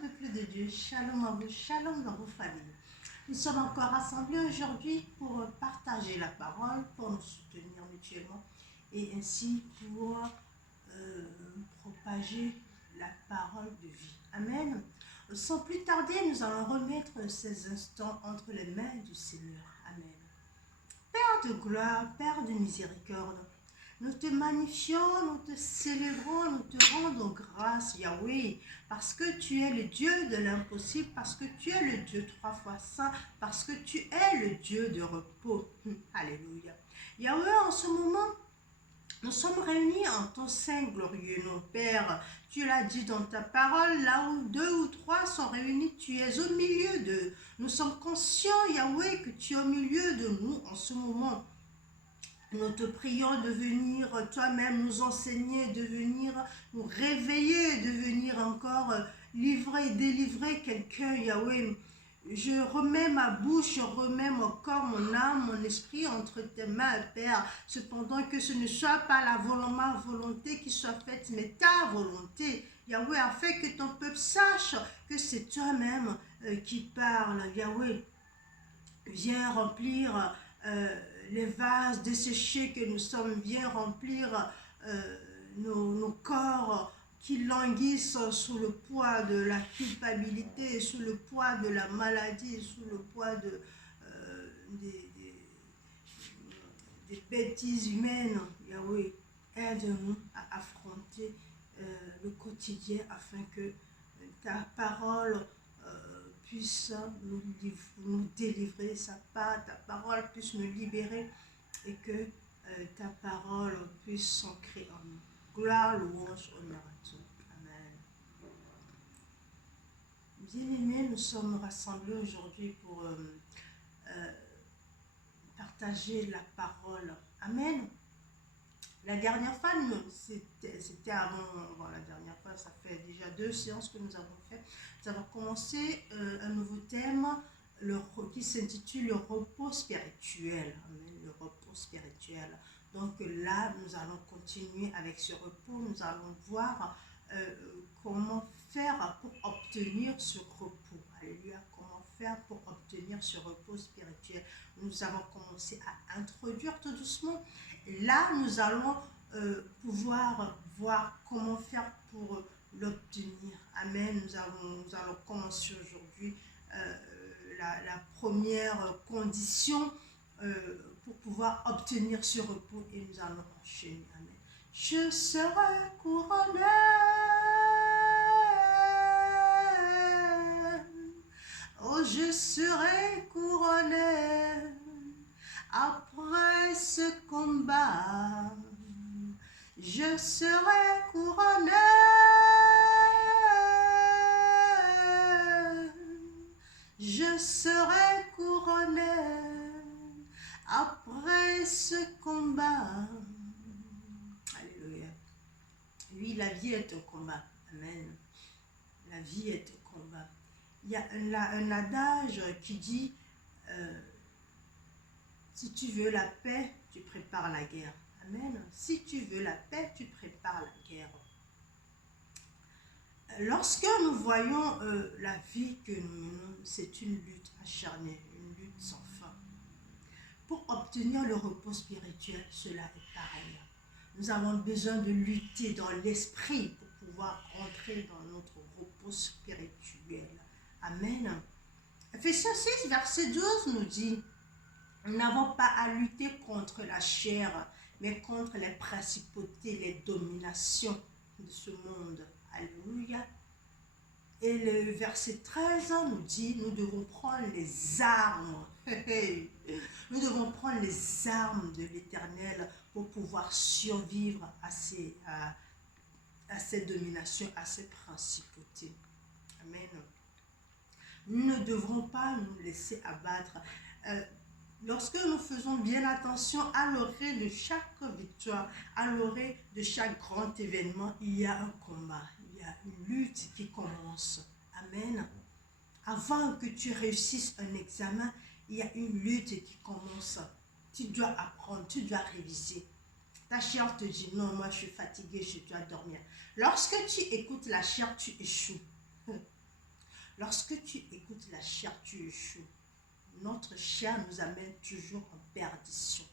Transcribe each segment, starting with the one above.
peuple de Dieu, shalom à vous, shalom dans vos familles. Nous sommes encore rassemblés aujourd'hui pour partager la parole, pour nous soutenir mutuellement et ainsi pour propager la parole de vie. Amen. Sans plus tarder, nous allons remettre ces instants entre les mains du Seigneur. Amen. Père de gloire, Père de miséricorde, nous te magnifions, nous te célébrons, nous te rendons grâce, Yahweh, parce que tu es le Dieu de l'impossible, parce que tu es le Dieu 3 fois saint, parce que tu es le Dieu de repos. Alléluia. Yahweh, en ce moment, nous sommes réunis en ton sein glorieux, mon Père. Tu l'as dit dans ta parole, là où 2 ou 3 sont réunis, tu es au milieu d'eux. Nous sommes conscients, Yahweh, que tu es au milieu de nous en ce moment. Nous te prions de venir toi-même nous enseigner, de venir nous réveiller, de venir encore livrer, délivrer quelqu'un, Yahweh. Je remets ma bouche, je remets mon corps, mon âme, mon esprit entre tes mains, Père. Cependant que ce ne soit pas ma volonté qui soit faite, mais ta volonté, Yahweh, afin que ton peuple sache que c'est toi-même qui parle, Yahweh. Viens remplir les vases desséchés que nous sommes, viens remplir nos corps qui languissent sous le poids de la culpabilité, sous le poids de la maladie, sous le poids des bêtises humaines. Yahweh, aide-nous à affronter le quotidien afin que ta parole puisse nous délivrer, ta parole puisse nous libérer et que ta parole puisse s'ancrer en nous. Gloire, louange, honneur à toi. Amen. Bien-aimés, nous sommes rassemblés aujourd'hui pour partager la parole. Amen. La dernière fois, c'était avant, la dernière fois, ça fait déjà 2 séances que nous avons fait. Nous avons commencé un nouveau thème qui s'intitule le repos spirituel. Amen, le repos spirituel. Donc là, nous allons continuer avec ce repos. Nous allons voir comment faire pour obtenir ce repos. Alléluia. Comment faire pour obtenir ce repos spirituel. Nous avons commencé à introduire tout doucement. Et là, nous allons pouvoir voir comment faire pour l'obtenir. Amen. Nous allons commencer aujourd'hui la première condition pour pouvoir obtenir ce repos et nous allons enchaîner. Amen. Je serai couronné. Oh, je serai couronné après ce combat. Je serai couronné. Je serai couronné après ce combat. Alléluia. Oui, la vie est un combat. Amen. La vie est un combat. Il y a un adage qui dit si tu veux la paix, tu prépares la guerre. Amen. Si tu veux la paix, tu prépares la guerre. Lorsque nous voyons la vie que nous menons, c'est une lutte acharnée, une lutte sans fin. Pour obtenir le repos spirituel, cela est pareil. Nous avons besoin de lutter dans l'esprit pour pouvoir rentrer dans notre repos spirituel. Amen. Ephésiens 6, verset 12 nous dit « Nous n'avons pas à lutter contre la chair, mais contre les principautés, les dominations de ce monde. » Alléluia. Et le verset 13 nous dit « Nous devons prendre les armes. » Nous devons prendre les armes de l'Éternel pour pouvoir survivre à ces dominations, à ces principautés. Amen. Nous ne devrons pas nous laisser abattre. Lorsque nous faisons bien attention à l'orée de chaque victoire, à l'orée de chaque grand événement, il y a un combat, il y a une lutte qui commence. Amen. Avant que tu réussisses un examen, il y a une lutte qui commence. Tu dois apprendre, tu dois réviser. Ta chair te dit non, moi je suis fatiguée, je dois dormir. Lorsque tu écoutes la chair, tu échoues. Lorsque tu écoutes la chair, tu échoues. Notre chair nous amène toujours en perdition.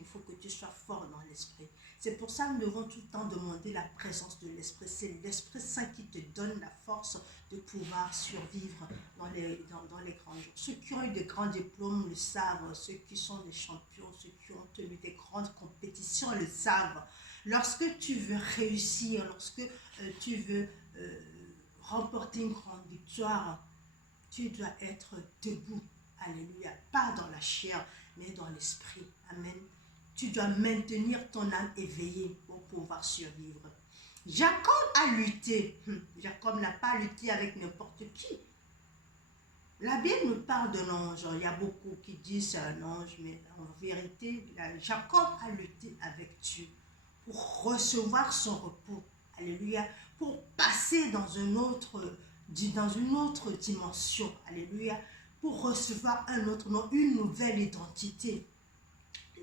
Il faut que tu sois fort dans l'esprit. C'est pour ça que nous devons tout le temps demander la présence de l'Esprit. C'est l'Esprit Saint qui te donne la force de pouvoir survivre dans les grands jours. Ceux qui ont eu de grands diplômes le savent. Ceux qui sont des champions, ceux qui ont tenu des grandes compétitions le savent. Lorsque tu veux réussir, lorsque tu veux remporter une grande victoire, tu dois être debout. Alléluia. Pas dans la chair, mais dans l'esprit. Amen. Tu dois maintenir ton âme éveillée pour pouvoir survivre. Jacob a lutté. Jacob n'a pas lutté avec n'importe qui. La Bible nous parle d'un ange. Il y a beaucoup qui disent c'est un ange, mais en vérité, Jacob a lutté avec Dieu pour recevoir son repos. Alléluia. Pour passer dans une autre dimension. Alléluia. Pour recevoir un autre nom, une nouvelle identité.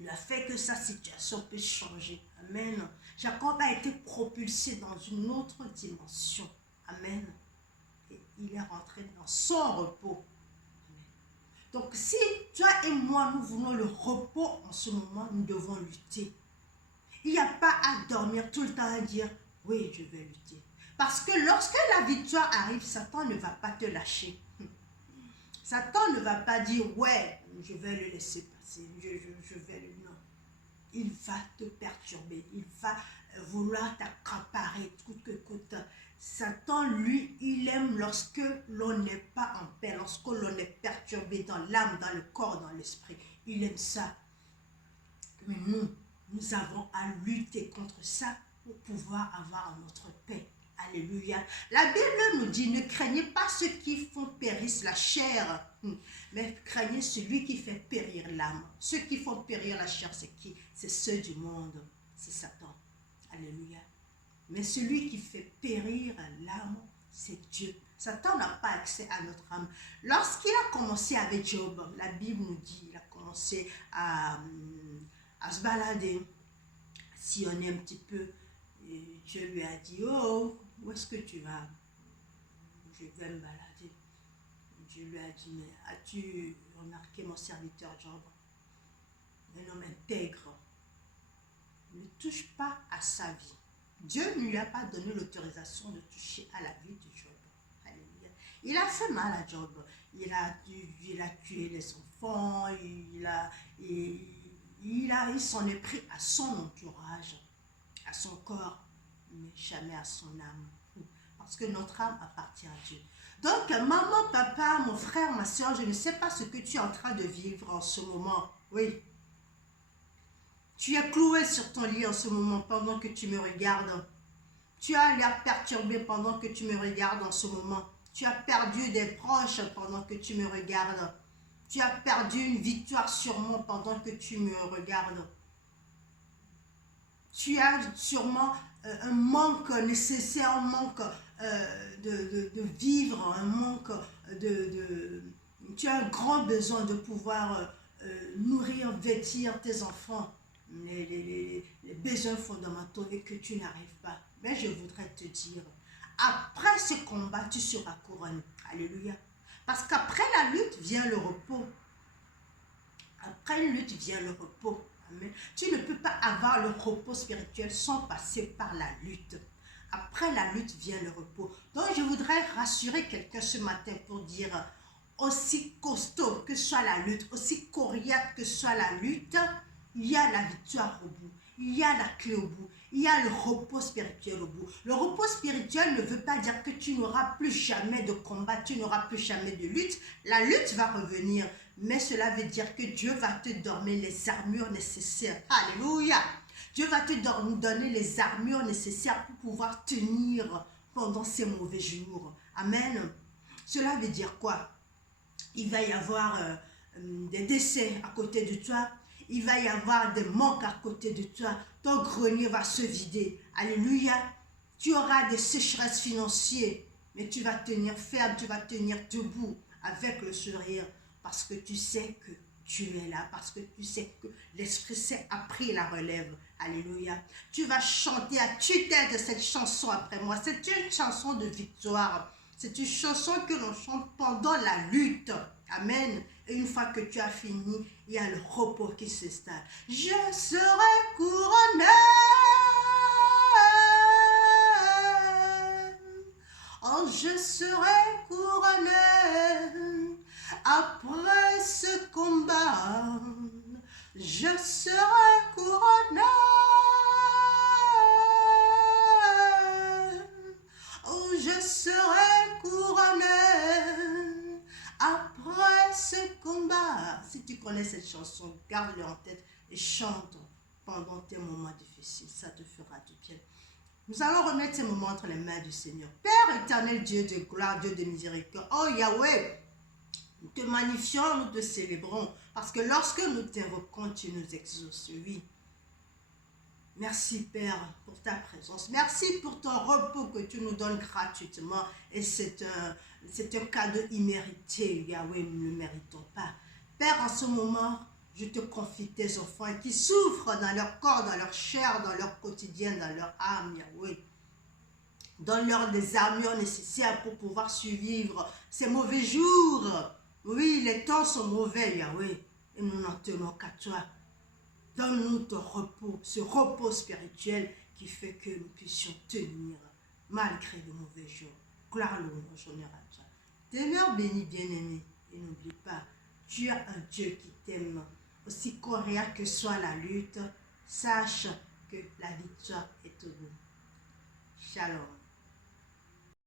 Il a fait que sa situation puisse changer. Amen. Jacob a été propulsé dans une autre dimension. Amen. Et il est rentré dans son repos. Amen. Donc si toi et moi, nous voulons le repos en ce moment, nous devons lutter. Il n'y a pas à dormir tout le temps et dire, oui, je vais lutter. Parce que lorsque la victoire arrive, Satan ne va pas te lâcher. Satan ne va pas dire, ouais, je vais le laisser passer, je vais le... Non. Il va te perturber, il va vouloir t'accaparer coûte que coûte. Satan, lui, il aime lorsque l'on n'est pas en paix, lorsque l'on est perturbé dans l'âme, dans le corps, dans l'esprit. Il aime ça. Mais nous avons à lutter contre ça pour pouvoir avoir notre paix. Alléluia. La Bible nous dit, ne craignez pas ceux qui font périr la chair, mais craignez celui qui fait périr l'âme. Ceux qui font périr la chair, c'est qui? C'est ceux du monde. C'est Satan. Alléluia. Mais celui qui fait périr l'âme, c'est Dieu. Satan n'a pas accès à notre âme. Lorsqu'il a commencé avec Job, la Bible nous dit, il a commencé à se balader, sillonner un petit peu. Et Dieu lui a dit, oh, où est-ce que tu vas? Je vais me balader. Dieu lui a dit, mais as-tu remarqué mon serviteur Job? Un homme intègre. Ne touche pas à sa vie. Dieu ne lui a pas donné l'autorisation de toucher à la vie de Job. Alléluia. Il a fait mal à Job. Il a tué les enfants. Il s'en est pris à son entourage, à son corps, mais jamais à son âme. Parce que notre âme appartient à Dieu. Donc, maman, papa, mon frère, ma soeur, je ne sais pas ce que tu es en train de vivre en ce moment. Oui. Tu es cloué sur ton lit en ce moment pendant que tu me regardes. Tu as l'air perturbé pendant que tu me regardes en ce moment. Tu as perdu des proches pendant que tu me regardes. Tu as perdu une victoire sur moi pendant que tu me regardes. Tu as sûrement un manque nécessaire, un manque de vivre, un manque tu as un grand besoin de pouvoir nourrir, vêtir tes enfants, les besoins fondamentaux et que tu n'arrives pas. Mais je voudrais te dire, après ce combat, tu seras couronné. Alléluia. Parce qu'après la lutte vient le repos. Après une lutte vient le repos. Amen. Tu ne peux pas avoir le repos spirituel sans passer par la lutte. Après la lutte vient le repos. Donc je voudrais rassurer quelqu'un ce matin pour dire, aussi costaud que soit la lutte, aussi coriace que soit la lutte, il y a la victoire au bout. Il y a la clé au bout. Il y a le repos spirituel au bout. Le repos spirituel ne veut pas dire que tu n'auras plus jamais de combat, tu n'auras plus jamais de lutte. La lutte va revenir, mais cela veut dire que Dieu va te donner les armures nécessaires. Alléluia! Dieu va te donner les armures nécessaires pour pouvoir tenir pendant ces mauvais jours. Amen. Cela veut dire quoi? Il va y avoir des décès à côté de toi. Il va y avoir des manques à côté de toi. Ton grenier va se vider. Alléluia. Tu auras des sécheresses financières. Mais tu vas tenir ferme, tu vas tenir debout avec le sourire. Parce que tu sais que tu es là. Parce que tu sais que l'Esprit Saint a pris la relève. Alléluia. Tu vas chanter à tue-tête cette chanson après moi. C'est une chanson de victoire. C'est une chanson que l'on chante pendant la lutte. Amen. Et une fois que tu as fini, il y a le repos qui s'installe. Je serai couronné. Oh, je serai couronné. Après ce combat, je serai couronné. Oh, je serai couronné après ce combat. Si tu connais cette chanson, garde-le en tête et chante pendant tes moments difficiles. Ça te fera du bien. Nous allons remettre ces moments entre les mains du Seigneur. Père éternel, Dieu de gloire, Dieu de miséricorde. Oh Yahweh, nous te magnifions, nous te célébrons. Parce que lorsque nous t'invoquons, tu nous exauces. Oui. Merci Père pour ta présence. Merci pour ton repos que tu nous donnes gratuitement. Et c'est un cadeau immérité, Yahweh, nous ne le méritons pas. Père, en ce moment, je te confie tes enfants qui souffrent dans leur corps, dans leur chair, dans leur quotidien, dans leur âme, Yahweh. Donne-leur des armures nécessaires pour pouvoir survivre ces mauvais jours. Oui, les temps sont mauvais, Yahweh, et nous n'en tenons qu'à toi. Donne-nous ton repos, ce repos spirituel qui fait que nous puissions tenir malgré les mauvais jours. Gloire, louange, honneur à toi. Demeure béni, bien-aimé, et n'oublie pas, tu as un Dieu qui t'aime. Aussi coriace que soit la lutte, sache que la victoire est au bout. Shalom.